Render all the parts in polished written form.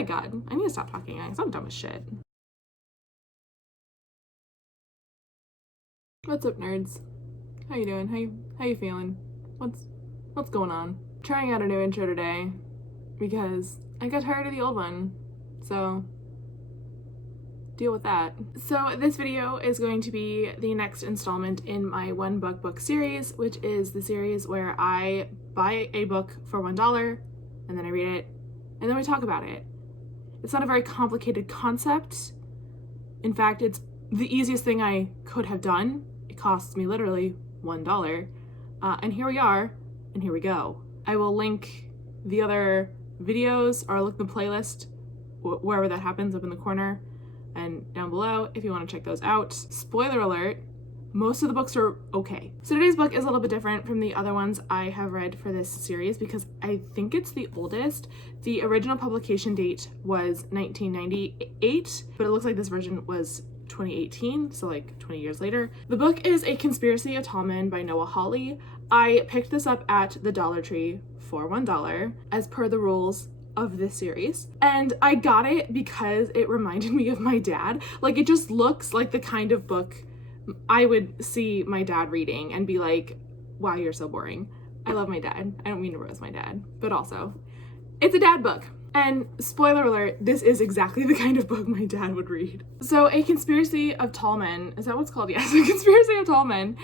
my god, I need to stop talking, guys. I'm dumb as shit. What's up, nerds? How you doing? How you feeling? What's going on? Trying out a new intro today because I got tired of the old one, so deal with that. So this video is going to be the next installment in my one book series, which is the series where I buy a book for $1 and then I read it and then we talk about it. It's not a very complicated concept. In fact, it's the easiest thing I could have done. It costs me literally $1. And here we are, and here we go. I will link the other videos, or I'll link the playlist wherever that happens, up in the corner and down below if you want to check those out. Spoiler alert, most of the books are okay. So today's book is a little bit different from the other ones I have read for this series because I think it's the oldest. The original publication date was 1998, but it looks like this version was 2018, so like 20 years later. The book is A Conspiracy of Tall Men by Noah Hawley. I picked this up at the Dollar Tree for $1 as per the rules of this series, and I got it because it reminded me of my dad. Like, it just looks like the kind of book I would see my dad reading and be like, wow, you're so boring. I love my dad. I don't mean to roast my dad, but also it's a dad book. And spoiler alert, this is exactly the kind of book my dad would read. So A Conspiracy of Tall Men, is that what it's called? Yes, A Conspiracy of Tall Men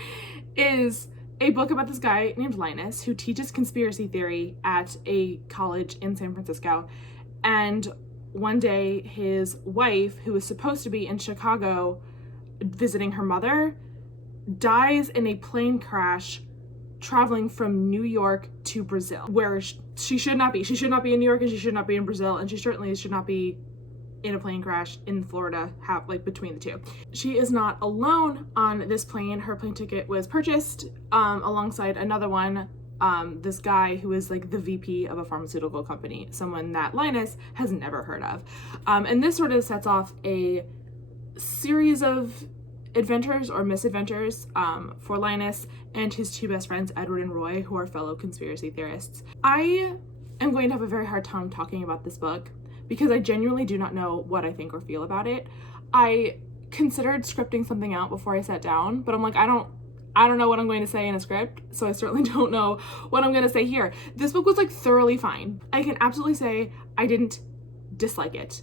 is a book about this guy named Linus who teaches conspiracy theory at a college in San Francisco. And one day his wife, who was supposed to be in Chicago visiting her mother, dies in a plane crash traveling from New York to Brazil, where she should not be. She should not be in New York and she should not be in Brazil, and she certainly should not be in a plane crash in Florida, between the two. She is not alone on this plane. Her plane ticket was purchased alongside another one, this guy who is like the VP of a pharmaceutical company, someone that Linus has never heard of. And this sort of sets off a series of adventures or misadventures for Linus and his two best friends, Edward and Roy, who are fellow conspiracy theorists. I am going to have a very hard time talking about this book because I genuinely do not know what I think or feel about it. I considered scripting something out before I sat down, but I'm like, I don't know what I'm going to say in a script, so I certainly don't know what I'm going to say here. This book was like thoroughly fine. I can absolutely say I didn't dislike it,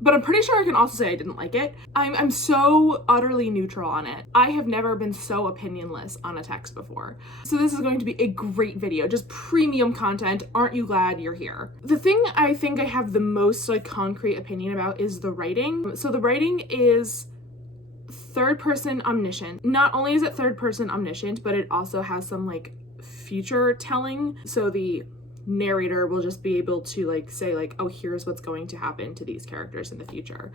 but I'm pretty sure I can also say I didn't like it. I'm so utterly neutral on it. I have never been so opinionless on a text before. So this is going to be a great video, just premium content. Aren't you glad you're here? The thing I think I have the most like concrete opinion about is the writing. So the writing is third person omniscient. Not only is it third person omniscient, but it also has some like future telling. So the narrator will just be able to like say like, oh, here's what's going to happen to these characters in the future,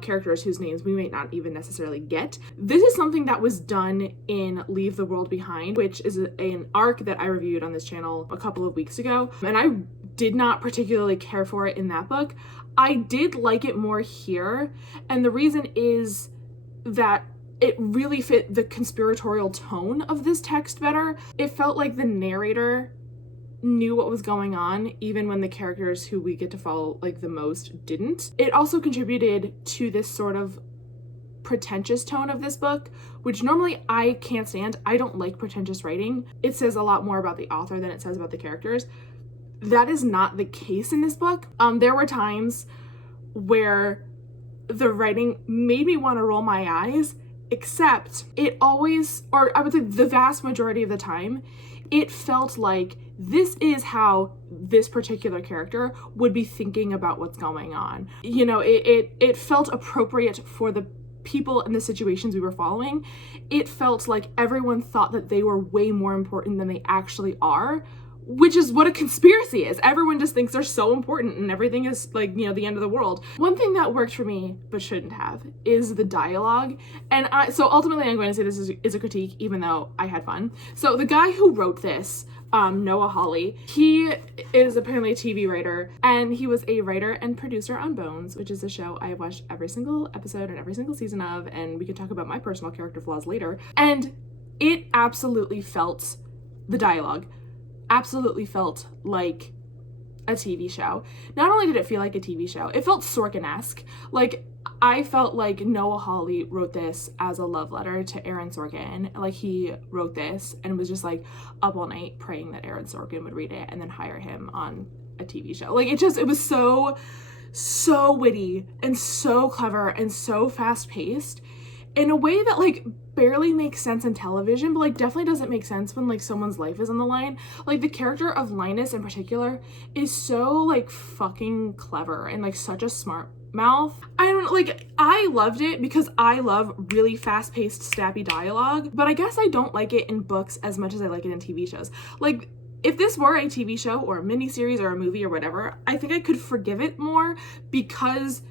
characters whose names we may not even necessarily get. This is something that was done in Leave the World Behind, which is an arc that I reviewed on this channel a couple of weeks ago, and I did not particularly care for it in that book. I did like it more here, and the reason is that it really fit the conspiratorial tone of this text better. It felt like the narrator knew what was going on, even when the characters who we get to follow like the most didn't. It also contributed to this sort of pretentious tone of this book, which normally I can't stand. I don't like pretentious writing. It says a lot more about the author than it says about the characters. That is not the case in this book. There were times where the writing made me want to roll my eyes, except it always, or I would say the vast majority of the time, it felt like this is how this particular character would be thinking about what's going on. You know, it felt appropriate for the people and the situations we were following. It felt like everyone thought that they were way more important than they actually are, which is what a conspiracy is. Everyone just thinks they're so important and everything is like, you know, the end of the world. One thing that worked for me, but shouldn't have, is the dialogue. And so ultimately I'm going to say this is a critique, even though I had fun. So the guy who wrote this, Noah Hawley, he is apparently a TV writer, and he was a writer and producer on Bones, which is a show I have watched every single episode and every single season of, and we can talk about my personal character flaws later. And it absolutely felt, the dialogue absolutely felt like a TV show. Not only did it feel like a TV show, it felt Sorkin-esque. Like, I felt like Noah Hawley wrote this as a love letter to Aaron Sorkin. Like, he wrote this and was just like up all night praying that Aaron Sorkin would read it and then hire him on a TV show. Like, it was so witty and so clever and so fast-paced in a way that like barely makes sense in television, but like definitely doesn't make sense when like someone's life is on the line. Like, the character of Linus in particular is so like fucking clever and like such a smart mouth. I don't know, like, I loved it because I love really fast-paced, snappy dialogue, but I guess I don't like it in books as much as I like it in TV shows. Like, if this were a TV show or a miniseries or a movie or whatever, I think I could forgive it more, because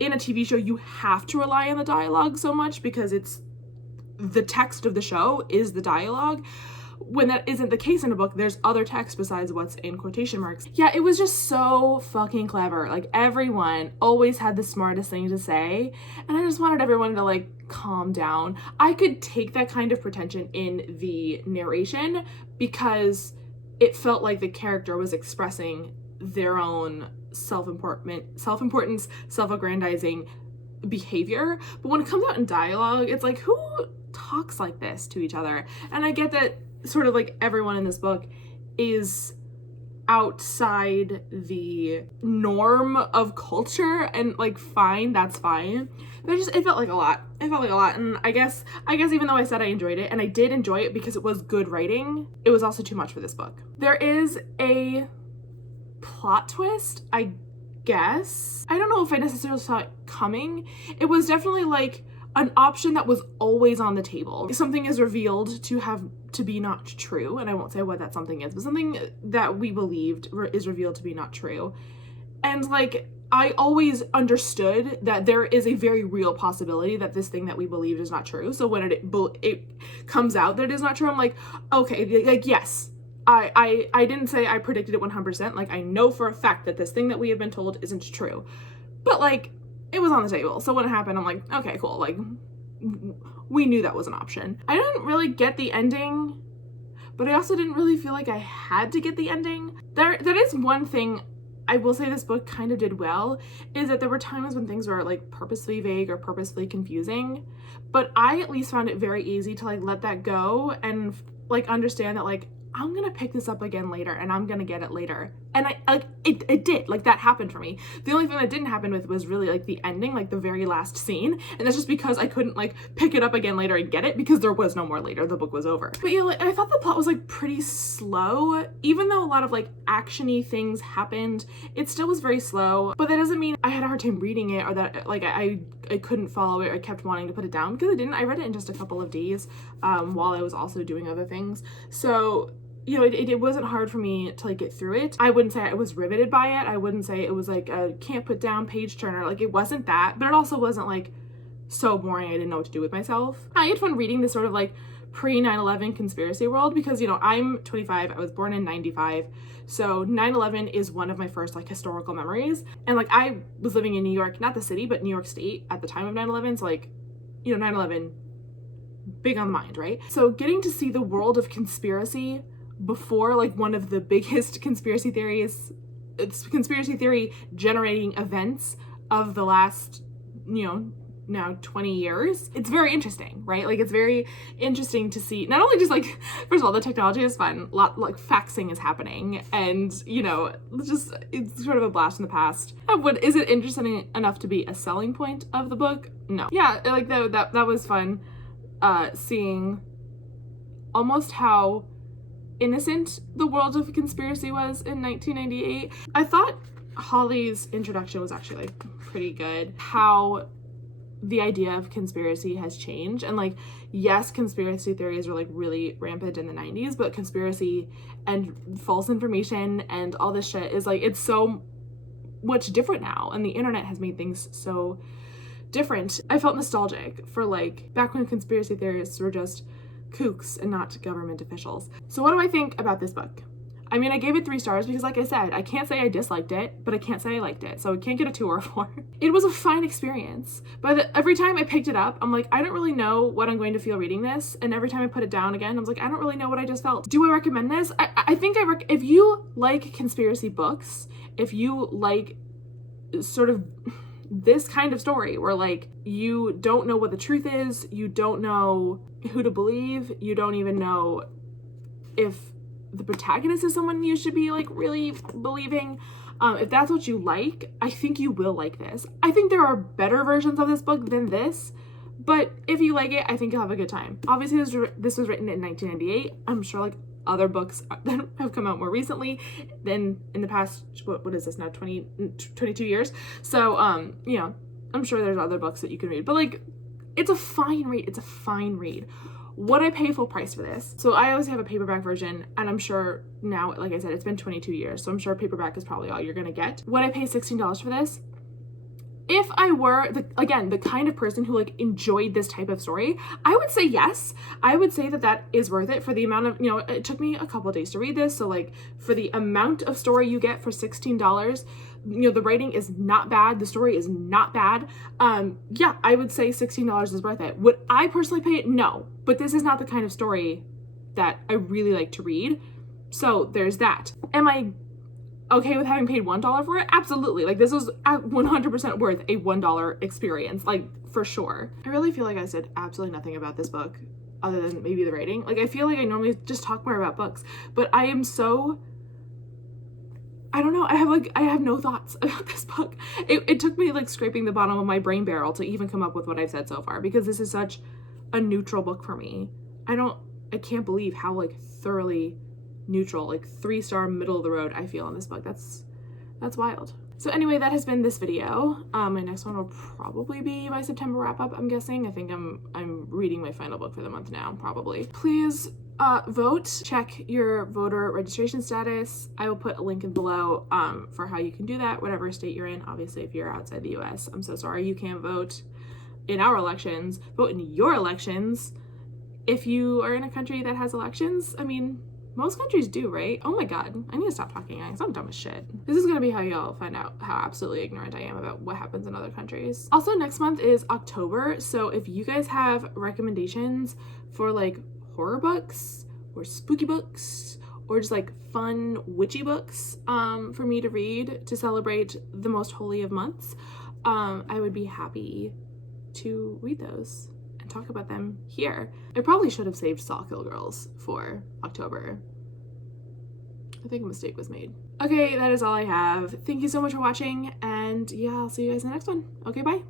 in a TV show you have to rely on the dialogue so much because it's the text of the show is the dialogue. When that isn't the case in a book, there's other text besides what's in quotation marks. Yeah, it was just so fucking clever. Like, everyone always had the smartest thing to say, and I just wanted everyone to like calm down. I could take that kind of pretension in the narration because it felt like the character was expressing their own self-importance, self-aggrandizing behavior. But when it comes out in dialogue, it's like, who talks like this to each other? And I get that sort of like everyone in this book is outside the norm of culture, and like, fine, that's fine. But it felt like a lot. It felt like a lot. And I guess even though I said I enjoyed it, and I did enjoy it because it was good writing, it was also too much for this book. There is a plot twist, I guess. I don't know if I necessarily saw it coming. It was definitely like an option that was always on the table. Something is revealed to be not true, and I won't say what that something is, but something that we believed is revealed to be not true. And like, I always understood that there is a very real possibility that this thing that we believed is not true. So when it comes out that it is not true, I'm like, okay, like, yes, I didn't say I predicted it 100%. Like, I know for a fact that this thing that we have been told isn't true, but like, it was on the table. So when it happened, I'm like, okay, cool. Like, we knew that was an option. I didn't really get the ending, but I also didn't really feel like I had to get the ending. That is one thing I will say this book kind of did well, is that there were times when things were like purposefully vague or purposefully confusing, but I at least found it very easy to like let that go and like understand that like, I'm gonna pick this up again later and I'm gonna get it later. And I like it did, like, that happened for me. The only thing that didn't happen with was really like the ending, like the very last scene, and that's just because I couldn't like pick it up again later and get it because there was no more later. The book was over. But yeah, like, I thought the plot was like pretty slow. Even though a lot of like actiony things happened, it still was very slow. But that doesn't mean I had a hard time reading it or that like I couldn't follow it. I kept wanting to put it down, because I didn't. I read it in just a couple of days while I was also doing other things. So you know, it wasn't hard for me to like get through it. I wouldn't say I was riveted by it. I wouldn't say it was like a can't put down page turner. Like, it wasn't that, but it also wasn't like so boring I didn't know what to do with myself. I had fun reading this sort of like pre 9/11 conspiracy world because, you know, I'm 25, I was born in 95. So 9/11 is one of my first like historical memories. And like, I was living in New York, not the city, but New York State at the time of 9/11. So like, you know, 9/11, big on the mind, right? So getting to see the world of conspiracy before like one of the biggest conspiracy theory generating events of the last, you know, now 20 years, it's very interesting, right? Like, it's very interesting to see not only just like, first of all, the technology is fun, a lot like faxing is happening, and you know, it's sort of a blast from the past. But is it interesting enough to be a selling point of the book? No. Yeah, like that was fun, seeing almost how innocent the world of conspiracy was in 1998. I thought Hawley's introduction was actually like pretty good. How the idea of conspiracy has changed, and like, yes, conspiracy theories were like really rampant in the 90s, but conspiracy and false information and all this shit is like, it's so much different now, and the internet has made things so different. I felt nostalgic for like back when conspiracy theorists were just kooks and not government officials. So what do I think about this book? I mean, I gave it 3 stars because, like I said, I can't say I disliked it, but I can't say I liked it. So it can't get a 2 or a 4. It was a fine experience. But every time I picked it up, I'm like, I don't really know what I'm going to feel reading this. And every time I put it down again, I was like, I don't really know what I just felt. Do I recommend this? I think if you like conspiracy books, if you like sort of this kind of story where like you don't know what the truth is, you don't know who to believe, you don't even know if the protagonist is someone you should be like really believing, if that's what you like, I think you will like this. I think there are better versions of this book than this, but if you like it, I think you'll have a good time. Obviously this was written in 1998. I'm sure like other books that have come out more recently than in the past, what is this now, 22 years. So you know, I'm sure there's other books that you can read, but like it's a fine read. It's a fine read. Would I pay full price for this? So I always have a paperback version, and I'm sure now, like I said, it's been 22 years, so I'm sure paperback is probably all you're gonna get. Would I pay $16 for this? If I were, the kind of person who like enjoyed this type of story, I would say yes. I would say that that is worth it for the amount of, you know, it took me a couple of days to read this. So like for the amount of story you get for $16, you know, the writing is not bad. The story is not bad. Yeah, I would say $16 is worth it. Would I personally pay it? No, but this is not the kind of story that I really like to read. So there's that. Am I okay with having paid $1 for it? Absolutely. Like this was 100% worth a $1 experience, like for sure. I really feel like I said absolutely nothing about this book other than maybe the writing. Like I feel like I normally just talk more about books, but I am so, I don't know, I have no thoughts about this book. It took me like scraping the bottom of my brain barrel to even come up with what I've said so far, because this is such a neutral book for me. I can't believe how like thoroughly neutral, like 3-star middle of the road I feel on this book. That's wild. So anyway, that has been this video. My next one will probably be my September wrap up, I'm guessing. I think I'm reading my final book for the month now, probably. Please vote, check your voter registration status. I will put a link in below for how you can do that, whatever state you're in. Obviously, if you're outside the US, I'm so sorry you can't vote in our elections. Vote in your elections. If you are in a country that has elections, I mean, most countries do, right? Oh my god, I need to stop talking, guys. I'm dumb as shit. This is gonna be how y'all find out how absolutely ignorant I am about what happens in other countries. Also, next month is October, so if you guys have recommendations for like horror books or spooky books or just like fun witchy books for me to read to celebrate the most holy of months, I would be happy to read those and talk about them here. I probably should have saved Saw Kill Girls for October. I think a mistake was made. Okay, that is all I have. Thank you so much for watching, and yeah, I'll see you guys in the next one. Okay, bye.